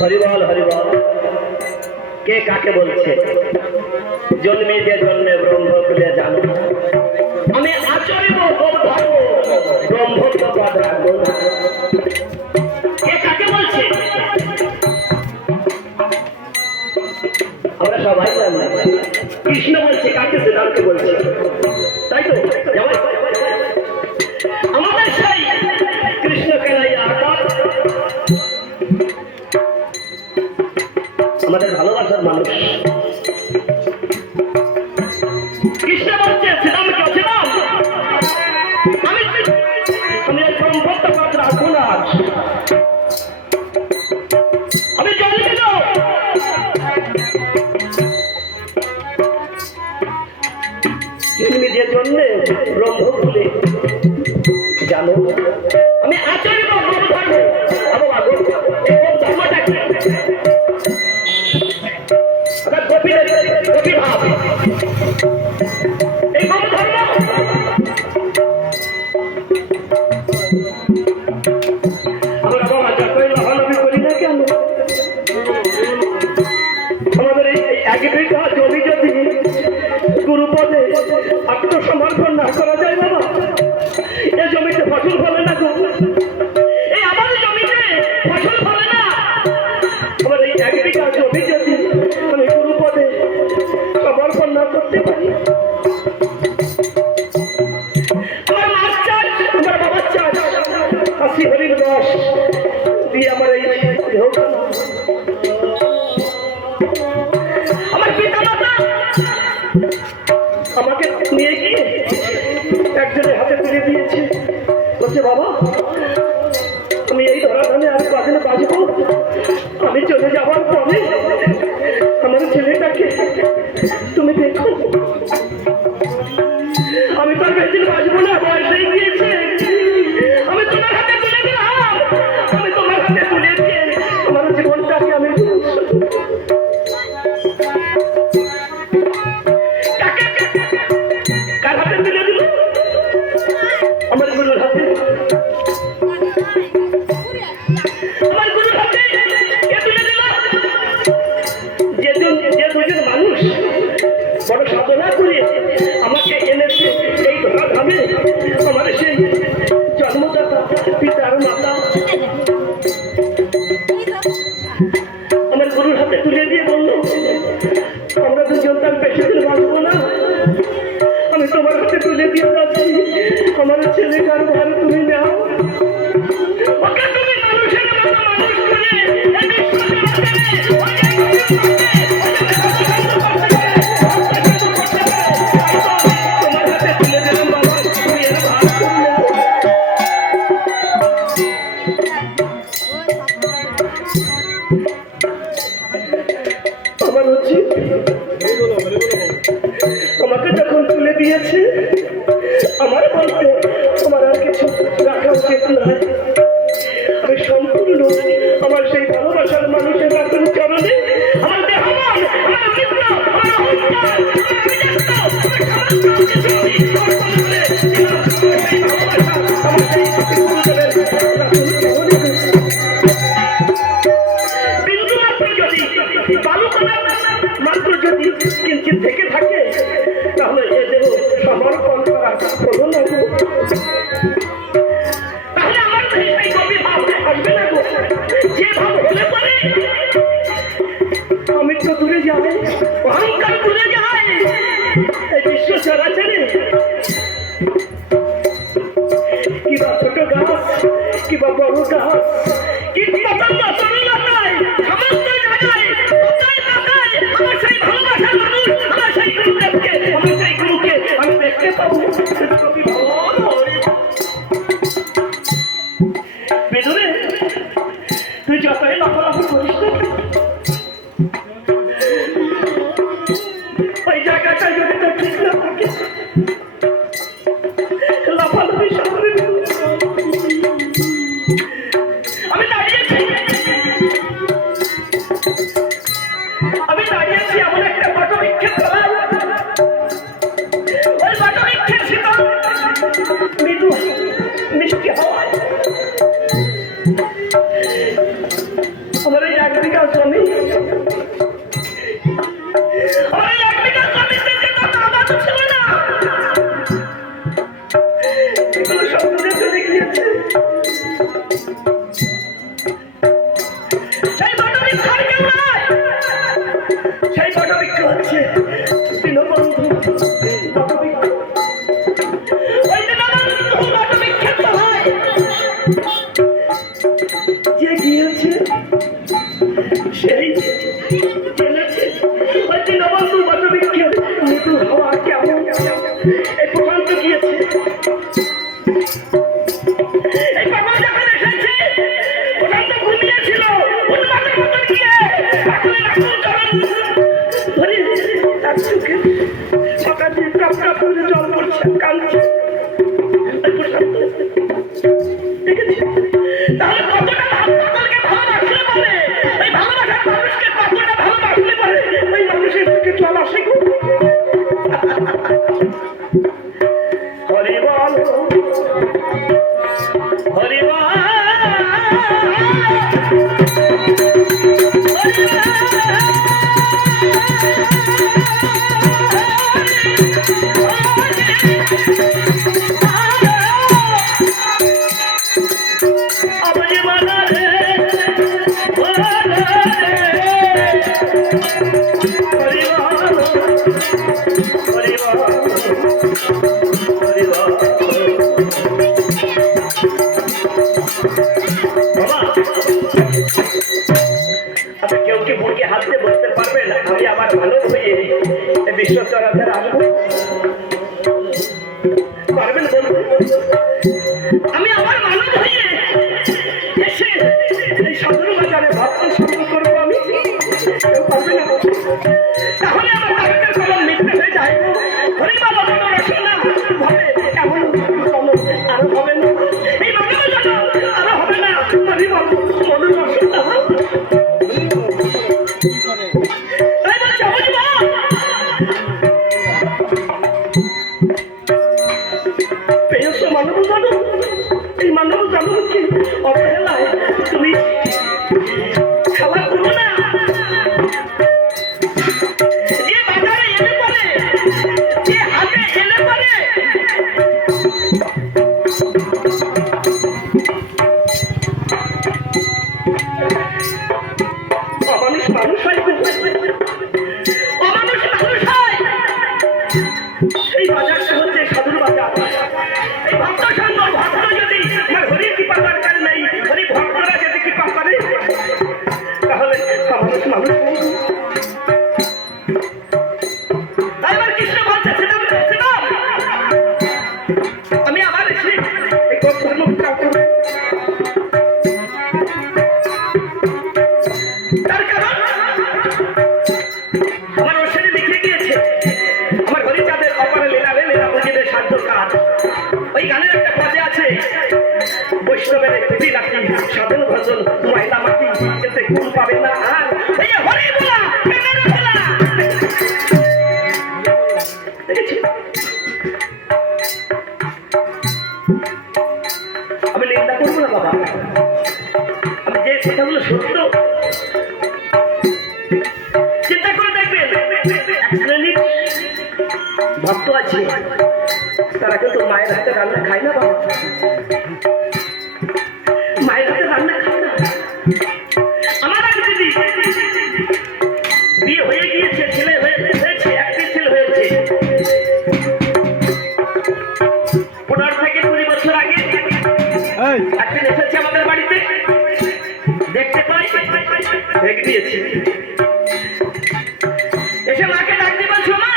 হরিবল হরিবল। কে কাকে বলছে? জন্মে যে জন্মে ব্রহ্ম খুলে জানো, আমি আচরিব ব্রহ্ম কে কাকে বলছে? আমরা সবাই জানি কৃষ্ণ বলছে কাকে, শ্রীরামকে বলছে, তাই তো? আমাদের সেই কৃষ্ণ কেনাইয়া আমাদের ভালোবাসার মানুষ কৃষ্ণ বলছে শ্রীরামকে, শ্রীরাম আমি এই ব্রহ্মত্ব পদ রাখবো না, আমি জন্মে দাও। তুমি যে জন্মে ব্রহ্ম খুলে জানো, আমি আচরিত ধর্ম ধর্মটা কি? গভীর ভাব এই ধর্ম আমরা বাবা যতই মহানবী করি না কেন, আমাদের এই এক বিঘা জমি যদি গুরুপদে আত্মসমর্পণ না করা যায় বাবা, এ জমিতে ফসল ফলে না, এই আমার জমিতে ফসল ফলে না। আমার এই এক বিঘা জমি যদি আমি গুরুপদে সমর্পণ না করতে পারি, আমার মার চাষ, আমার বাবার চাষ, হাসি হরির রস দিয়ে আমার এই আমার পিতা মাতা আমাকে নিয়ে গিয়ে একজনের হাতে তুলে দিয়েছে, বলছে বাবা আমি এই ধরাধামে আর কদিনে বাঁচবো, আমি চলে যাওয়ার পরে আমার ছেলেটাকে তুমি দেখো, আমি তো আর বেশি বাঁচবো না, বয়স হয়ে গিয়েছে, আমি তোমার হাতে তুলে দিলাম, আমি তোমার হাতে তুলে দিয়ে আমার জীবনটাকে আমি কার হাতে তুলে দিল? আমার গুরুর হাতে। আমার গুরুর হাতে কে তুলে দিল? যে দুজন মানুষ বড় সাধনা করে আমাকে এনেছে এই ধরাধামে, আমার সেই জন্মদাতা পিতার মাতা আমার গুরুর হাতে তুলে দিয়ে বলল আমরা দুজন তার বেশি দিন বাঁচবো না, আমি তোমার হাতে তুলে দিয়ে যাচ্ছি, আমার ছেলেটার ভার তুমি নাও, ওকে তুমি মানুষের মতো মানুষ করে তোমার হাতে তুলে দিলাম বাবা, তুমি এর ভার তুমি নাও। আমার উচিত আমাকে যখন তুলে দিয়েছে আমার বলতে তোমার আর কিছু রাখা উচিত নয়, আমি সম্পূর্ণ আমার সেই ভালোবাসার মানুষের কাছে চরণে আমার দেহমান, আমার মিত্র, আমার অহংকার, মাত্র যদি কিঞ্চিত থেকে থাকে তাহলে এ দেহ সমর্পণ করা হলো না, তাহলে যায়, অহংকার ভুলে যায়। এই বিশ্ব চরাচরে কিবা ছোট গাছ, কিবা বড় গাছ, কি পতঙ্গ তরুলতায়, সমস্ত জায়গায় কোথায় কোথায় আমার সেই ভালোবাসার মানুষ, আমার সেই গুরুদেবকে, আমার সেই গুরুকে আমি দেখতে পাবো। বেদরে তুই যতই লাফালাফি করিস না, ওই জায়গাটা যদি তোর ঠিক না থাকে, লাফালাফি সামনে আমি দাঁড়িয়েছি এমন একটা বটবৃক্ষের তলায়। ওই বটবৃক্ষের শীতল মৃদু মিষ্টি হাওয়ায় আমার এই 1 বিঘা জমি, আমার এই 1 বিঘা জমিতে যে কথা আমাদের ছিল না, এগুলো সব চলে গিয়েছে। সেই বটবৃক্ষ আর কেউ নয়, সেই বটবৃক্ষ হচ্ছে দীনবন্ধু বটবৃক্ষ। ওই দীনবন্ধু বটবৃক্ষের তলায় যে গিয়েছে সেই জেনেছে ওই দীনবন্ধু বটবৃক্ষের মৃদু হাওয়া কেমন এই প্রশান্ত গিয়েছে। এই বাবা যখন এসেছে, প্রশান্ত ঘুমিয়েছিল, উন্মাদের মতন গিয়ে এখন ধরে তার চোখে সকাল দিয়ে টপ টপ করে জল পড়ছে, কাঁদছে। প্রশান্ত দেখেছি তাহলে কতটা ভালোবাসলে বলে, ওই ভালোবাসার মানুষকে কতটা ভালোবাসলে বলে ওই মানুষের থেকে জল আসে। হরি বল হরি বল কেউ কি বুকে হাত দিয়ে বসতে পারবে না আমি আমার ভালো হয়ে বিশ্ব চরাচর আসবো? পারবেন বলুন? আমি আমার মানব হয়ে এসে এই সদর বাজারে ভাবতে শুরু করবো, আমি কেউ পারবে না। তাহলে আমার কাগজের কলম মিথ্যে হয়ে যায়। হরিবা বাবা রসনা ভাবে এমন কলম আরো হবে না, এই মানব আরো হবে না। হরিবা মনে রসনা মানব জানো, এই মানব জানো কি অবহেলায় তুমি খেলা করো না। যে বাজারে এলে পরে, যে হাতে এলে পরে অমানুষ মানুষ হয়, অমানুষ মানুষ হয়। সেই বাজারটা হচ্ছে সাধুর বাজার। এই ভক্ত সঙ্গ ভক্ত যদি আমার হরির কৃপা দরকার নেই, হরি ভক্তরা যদি কৃপা করে তাহলে মানুষ মানুষ। এবার কৃষ্ণ বলছে আমি আমার এসে এই ধর্ম তার কারণ আমার ওষুধে লিখে গিয়েছে আমার হরিচাঁদের অপারে লীলারে লীলা বুঝিবে সাধ্য কাজ। ওই গানের একটা পদে আছে, বৈষ্ণবের খুবই নাকি সাধন ভজন মহিলা মাটি এতে গুণ পাবে না আর এই হরি বলা প্রেমের বলা। দেখেছি আমি নিন্দা করবো না বাবা, আমি যে কথাগুলো সত্য চিন্তা করে দেখবেন। এক শ্রেণীর ভক্ত আছে তারা কিন্তু মায়ের হাতে রান্না খায় না বাবা, মায়ের হাতে রান্না খায় না। আমার আগে দিদি বিয়ে হয়ে গিয়ে এসেছে আমাদের বাড়িতে, দেখতে পাই ভেগ দিয়েছে। এসে মাকে ডাক দিয়ে বলছো, মা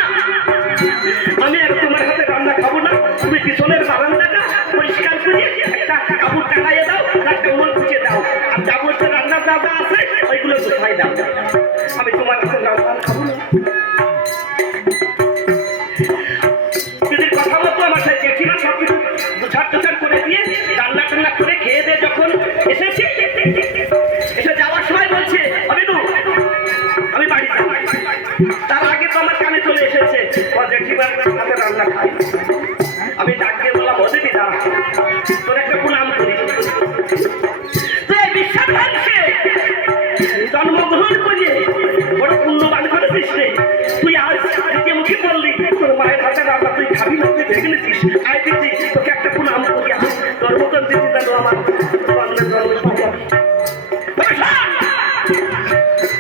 আমি আর তোমার হাতে রান্না খাবো না, তুমি পিছনের বারান্দাটা পরিষ্কার করে একটা কাপড় টাঙাইয়ে দাও, একটা উনুন খুঁজে দাও, আর যাবতীয় রান্নার যা যা আছে ওইগুলো কোথায় দাও, আমি তোমার হাতে রান্না খাবো না। দিদির কথা মতো আমার সেই জেঠিমা সব কিছু বুঝার টুঝার করে দিয়ে রান্না টান্না করে খেয়ে দিয়ে যখন এসেছি, এসে যাওয়ার সময় বলছে আমি বাড়ি যাবো। তার আগে তো আমার কানে চলে এসেছে জেঠিমার হাতে রান্না খাই। আমি ডাক দিয়ে বললাম, ও দিদি না, তোর একটা প্রণাম করি, তুই বিশ্বাস ভাবছে জন্মগ্রহণ করিয়ে বড় পুণ্যবান করেছিস রে, তুই আজ নিজে মুখে বললি তোর মায়ের হাতে রান্না তুই খাবি না, তুই ভেঙে নিছিস। আয় দিদি তোকে একটা প্রণাম করি, তোর মতন দিদি জানো আমার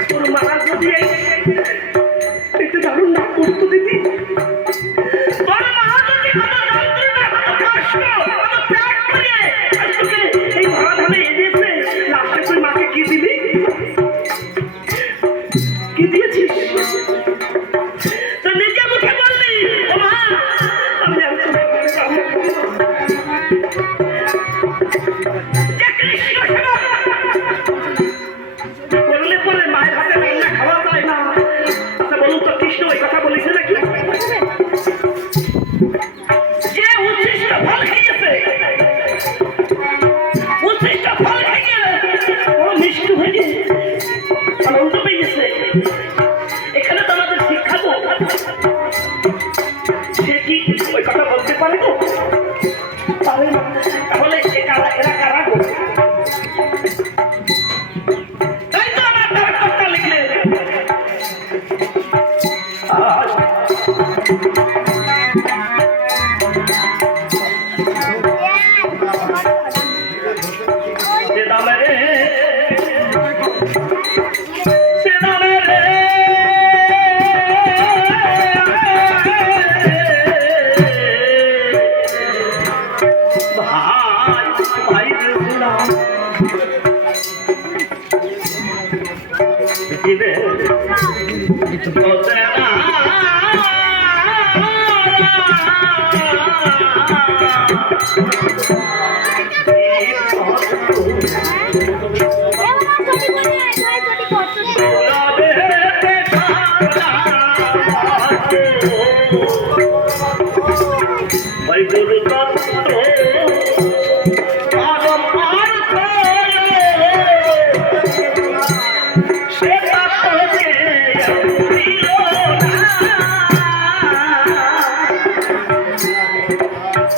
তোর মা যদি একটু দারুণ না করতো দিদি, তোর মা যদি এই ভাড়া ধানে এনেছে, লাস্টে তুই মাকে কি দিবি, কি দিয়েছিস? তো নিজে মুখে বললি ও মা আমি করলে পরে মায়ের হাতে রান্না খাওয়া যায় না। আচ্ছা বলুন তো, কৃষ্ণ ওই কথা বলেছে নাকি? যে উচ্ছিষ্ট ফল খেয়েছে, উচ্ছিষ্ট ফল খেয়ে বড় মিষ্টি হয়ে আনন্দ পেয়েছে, এখানে তো আমাদের শিক্ষা তো, সে কি ওই কথা বলতে পারে তো? তাহলে এরা কারা গো? তাই তো আমার ডাক্তারটা লিখলেন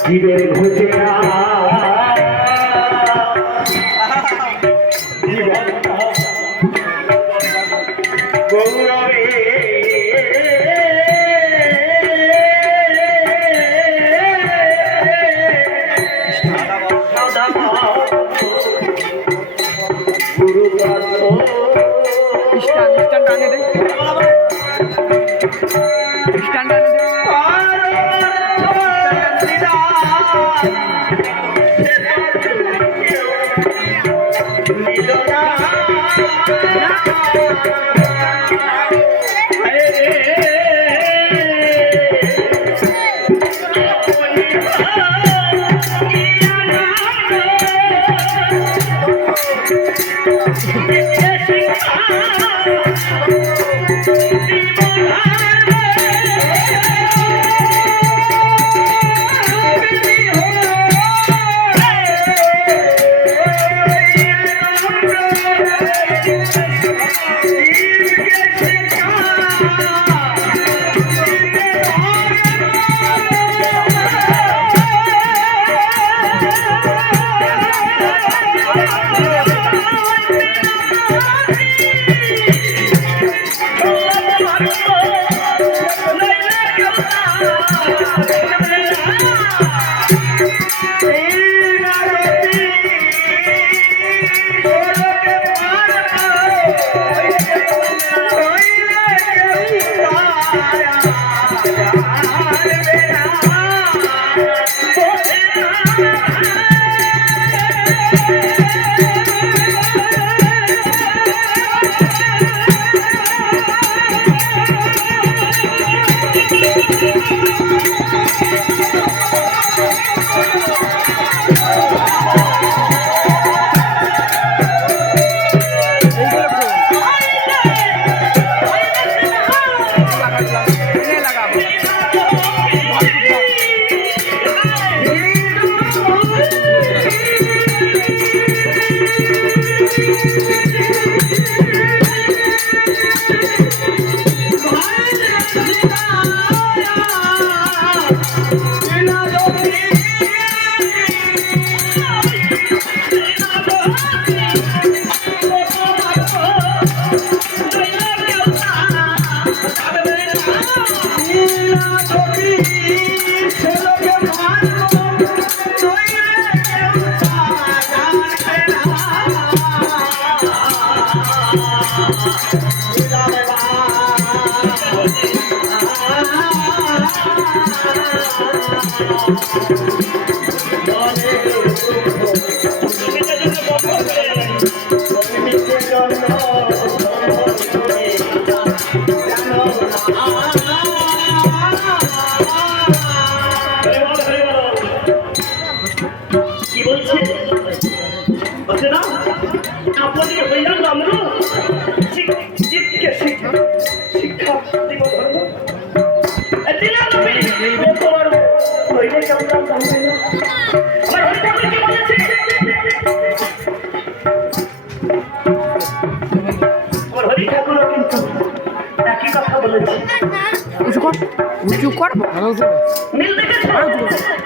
জীবন হতে জীবন গৌরবে Yeah.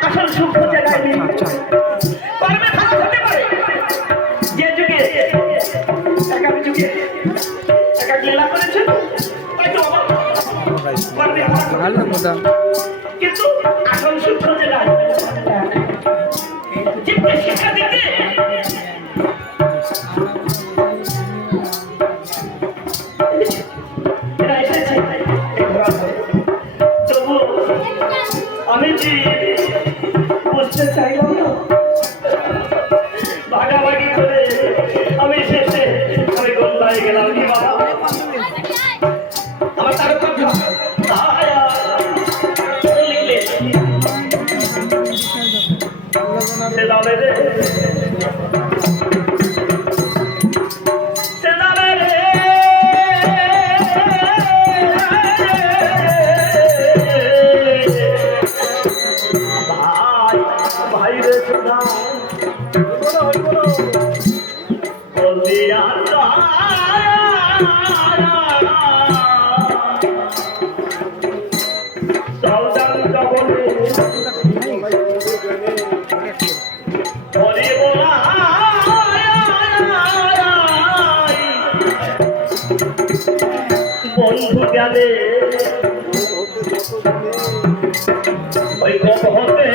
আসল সূক্ষ্ম জায়গায় পারবে ভালো হতে পারে যে যুগে একাবি যুগে একাক লীলা করেছেন হয়তো পারবে কিন্তু আসল সূক্ষ্ম জায়গায় জীবকে শিক্ষা দিতে এরা এসেছে তবু আমি যে বুঝতে চাইলাম না ভাগাভাগি করে আমি শেষে আমি গন্ধায় গেলাম কি বাবা আমার তার কথা লিখলে সে দামে রে বন্ধু গেলে ওই কত হতে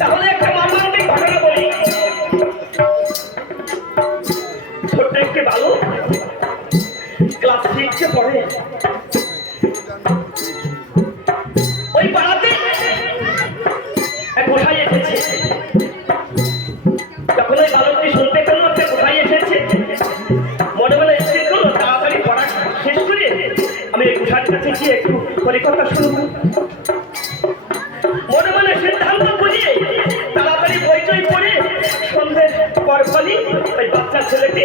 তাহলে একটা মর্মান্তিক ঘটনা বলি। ছোট্ট একটি বালু ক্লাস 6 পড়ে, ওই পাড়াতে এক গোসাই এসেছে। যখন ওই বালকটি শুনতে পেল একটা গোসাই এসেছে, মনে মনে স্থির করলো তাড়াতাড়ি পড়া শেষ করে আমি এই গোসাইয়ের কাছে গিয়ে একটু পরিকথা শুনবো। মনে মনে সিদ্ধান্ত বুঝিয়ে তাড়াতাড়ি বই টই পড়ে সন্ধ্যের পরপরই ওই বাচ্চা ছেলেটি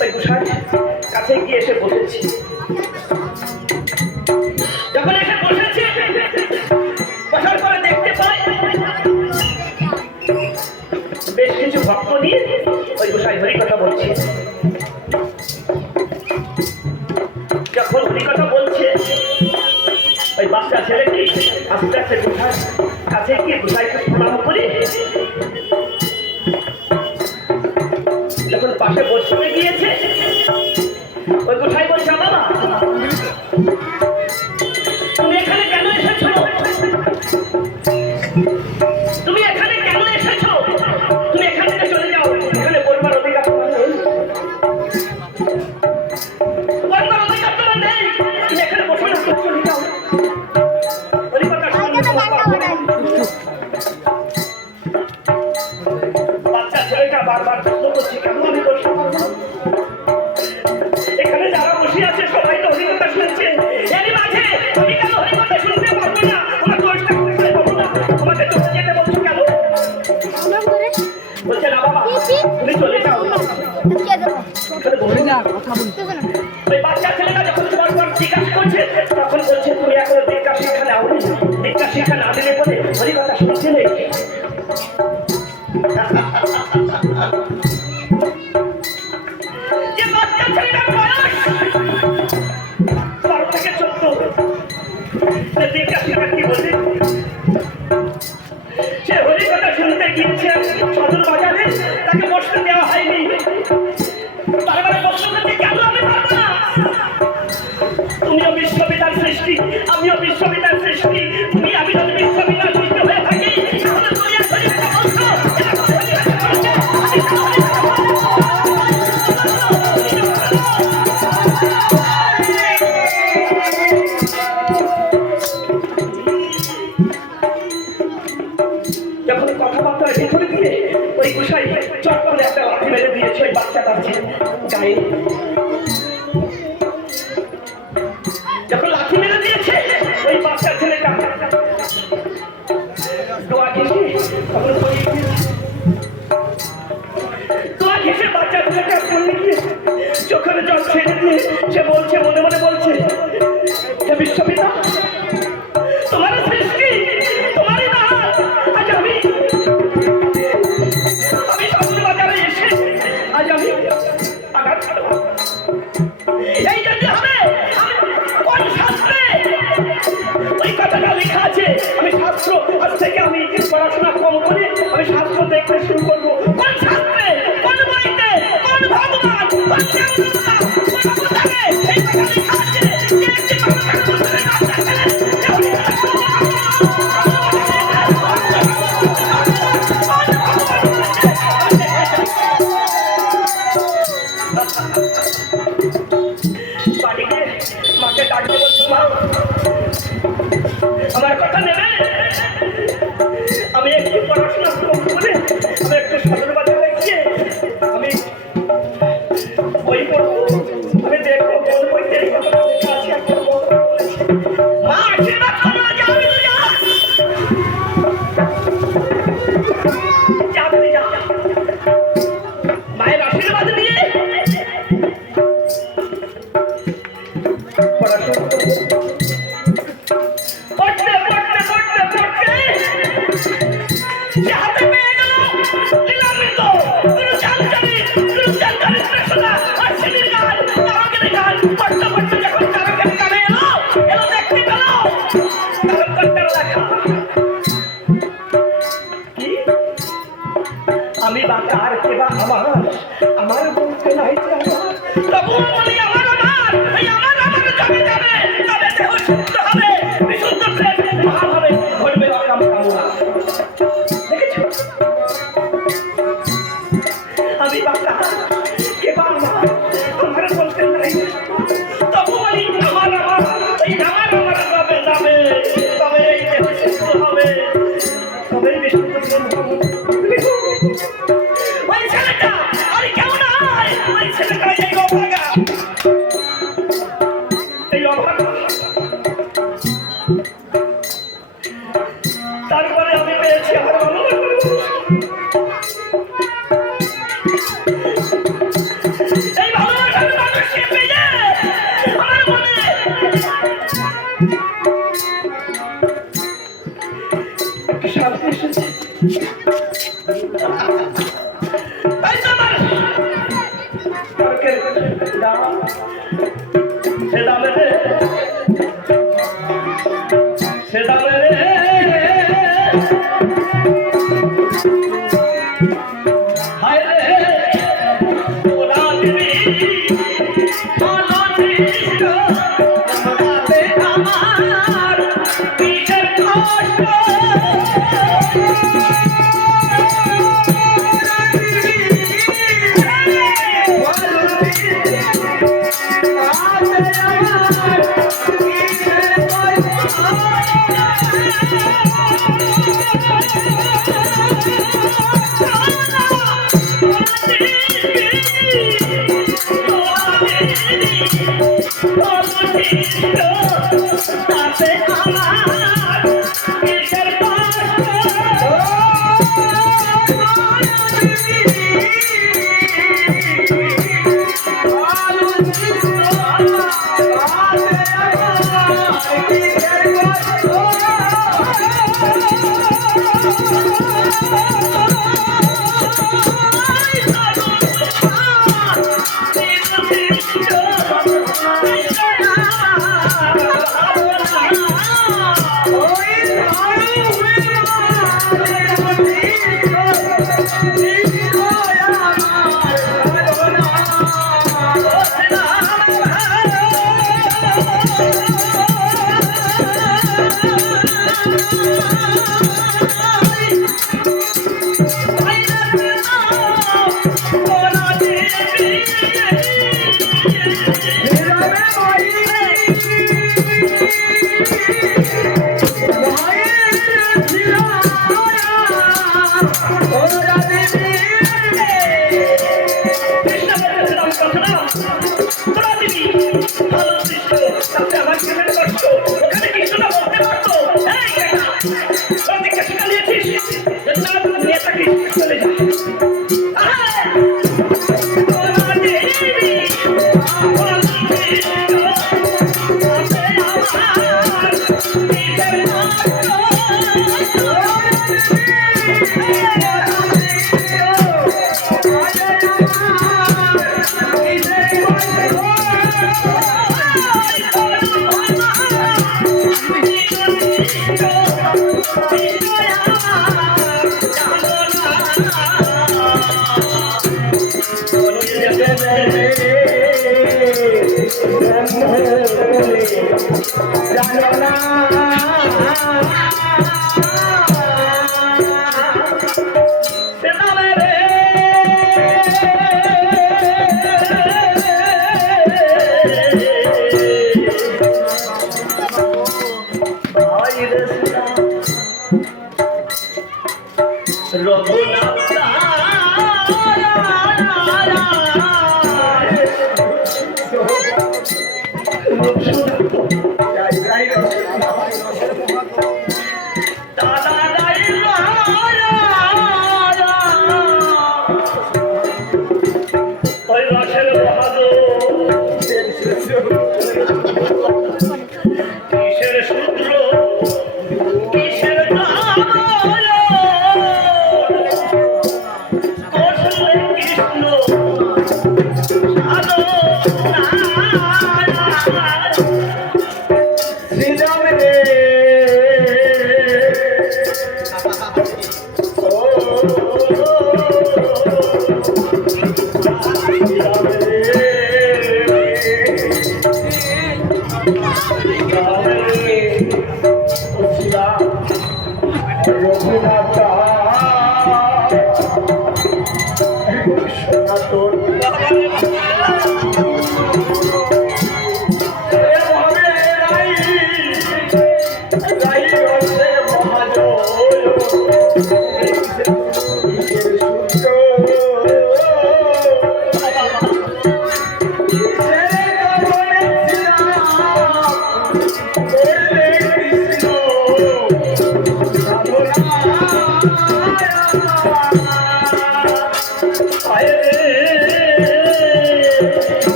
ওই গোসাইয়ের কাছে গিয়ে এসে বসেছি। যখন এসে বসেছে, বসার পরে দেখতে পাই বেশ কিছু ভক্ত নিয়ে ওই গোসাই হরি কথা বলছে। যখন ওই কথা বলছে ওই বাচ্চা ছেলেটি আস্তে আস্তে কোথায় কাছে গিয়ে কোথায় একটু প্রণাম করি যখন পাশে বসতে গিয়েছে ওই কোথায় বলছে বাবা তুমি এখানে কেন এসেছো তুমি এখানে কেন এসেছো তুমি এখান থেকে চলে যাও এখানে বলবার অধিকার তোমার নেই বলবার অধিকার তোমার নেই তুমি এখানে বসে না চলে যাও ওই কথা বাচ্চা ছেলেটা বারবার প্রশ্ন করছে কেন আমি বসে এখানে যারা বসে আছে সবাই তো হরিকথা শুনছে এরই মাঝে আমি কেন হরিকথা শুনতে পারবো না আমার দোষটা করতে পারবো না আমাকে চলে যেতে বলছো কেন বলছে না বাবা তুমি চলে যাও ওই বাচ্চা ছেলেটা যখন পরপর জিজ্ঞাসা করছে তখন বলছে তুমি এখন দীক্ষা শিক্ষা নাও দীক্ষা শিক্ষা না দিলে বলে হরিকথা শুনছে নেই যে বাচ্চা ছেলেটার বয়স 12 থেকে 14 দীক্ষা শিক্ষা কি বলে সে হরিকথা শুনতে গিয়েছে সদর বাজারে তাকে বসতে দেওয়া হয়নি বারবার প্রশ্ন করছে কেন আমি পারবো না তুমিও বিশ্ববিদ্যার সৃষ্টি আমিও বিশ্ববিদ্যার সৃষ্টি তুমি আমি যদি বিশ্ববিদ্যার সৃষ্টি হয়ে থাকি তাহলে তুমি এক হরিকথা বলছো যখন কথাবার্তার ভিতরে দিয়ে ওই গোসাই চট করে একটা লাঠি মেরে দিয়েছে ওই বাচ্চাটার গায়ে যখন লাঠি মেরে দিয়েছে ওই বাচ্চা ছেলেটা দোয়া ঘেসে তখন দোয়া ঘেসে বাচ্চা ছেলেটা পড়ে গিয়ে চোখের জল ছেড়ে দিয়ে সে বলছে মনে মনে বলছে হে বিশ্বপিতা তোমার সৃষ্টি তোমারই না আজ আমি সদর বাজারে এসে আজ আমি আঘাত এই যদি হবে কোন শাস্ত্রে ওই কথাটা লেখা আছে আমি শাস্ত্র আজ থেকে আমি পড়াশোনা কম করে আমি শাস্ত্র দেখতে শুরু করবো কোন শাস্ত্রে কোন বইতে কোন ভগবান কোন দেবতা কোন পুস্তকে এই কথা লেখা আছে যে একটি বাড়িতে মাকে ডাকতে বলছো মা আমার কথা নেবে আমি একটু পড়াশোনা করে আমি একটু সদর বাজারে গিয়ে আমি বই পড়বো আমি দেখবো কোন বইতে এই কথা লেখা আছে মা আশীর্বাদ করো যাবি তো যা মায়ের আশীর্বাদ নিয়ে পড়াশোনা পড়তে হাতে পেয়ে গেল লীলামৃত আর সিনির গান তারকের গান পড়তে যখন তারকের গানে এলো দেখতে পেল তারকটার লেখা কি আমি বা কার কে বা আমার বলতে নাই তবুও বলি আমার জমে যাবে তবে দেহ শুদ্ধ হবে বিশুদ্ধ প্রেম মহা হবে ঘটবে অকাম কামনা দেখেছ আমি বা কার কে বা আমার বলতে নাই তবু বলি আমার যাবে তবে এই দেহ শুদ্ধ হবে তবে বিশুদ্ধ প্রেম হবে ওই ছেলেটা আর কেউ নয় ওই ছেলেটা এই অভাগা তারপরে আমি পেয়েছি আমার এই ভালোবাসার মানুষকে পেয়ে আমার মনে শান্তি এসেছে তাই তো আমার Hallelujah.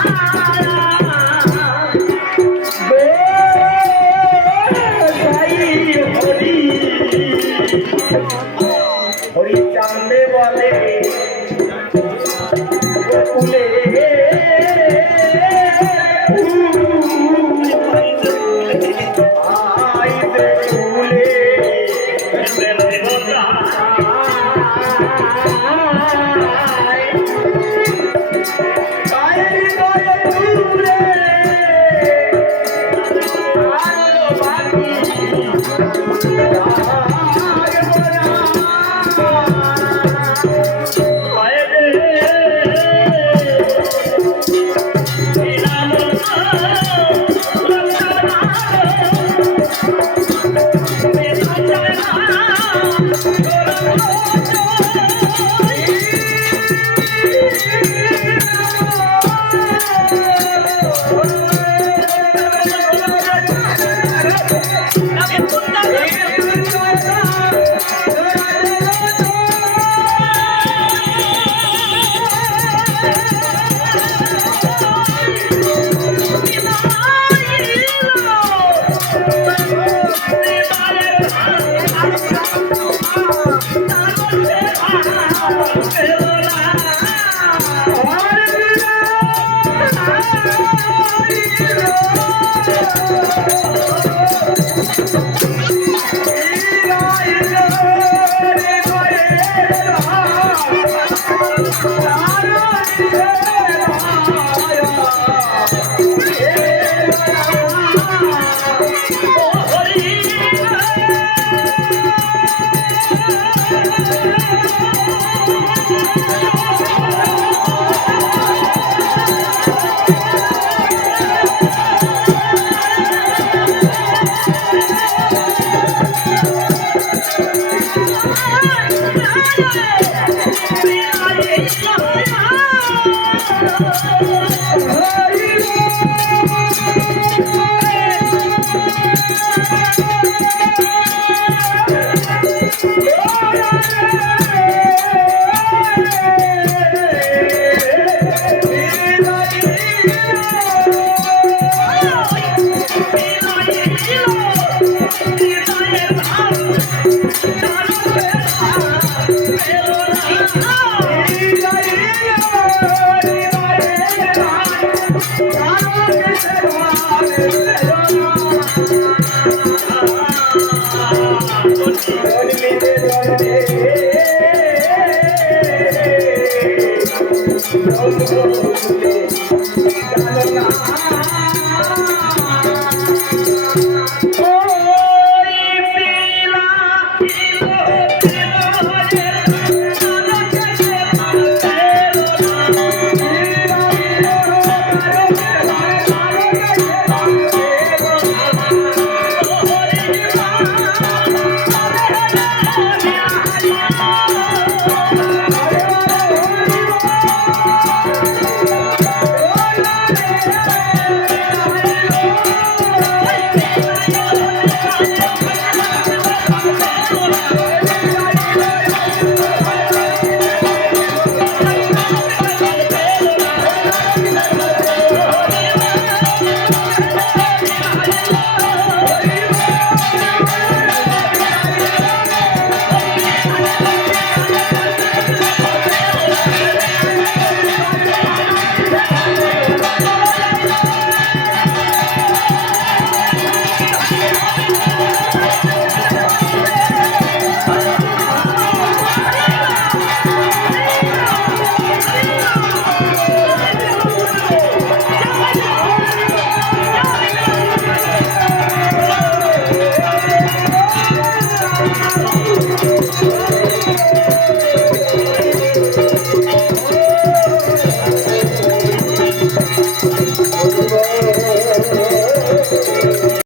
Ah কুলে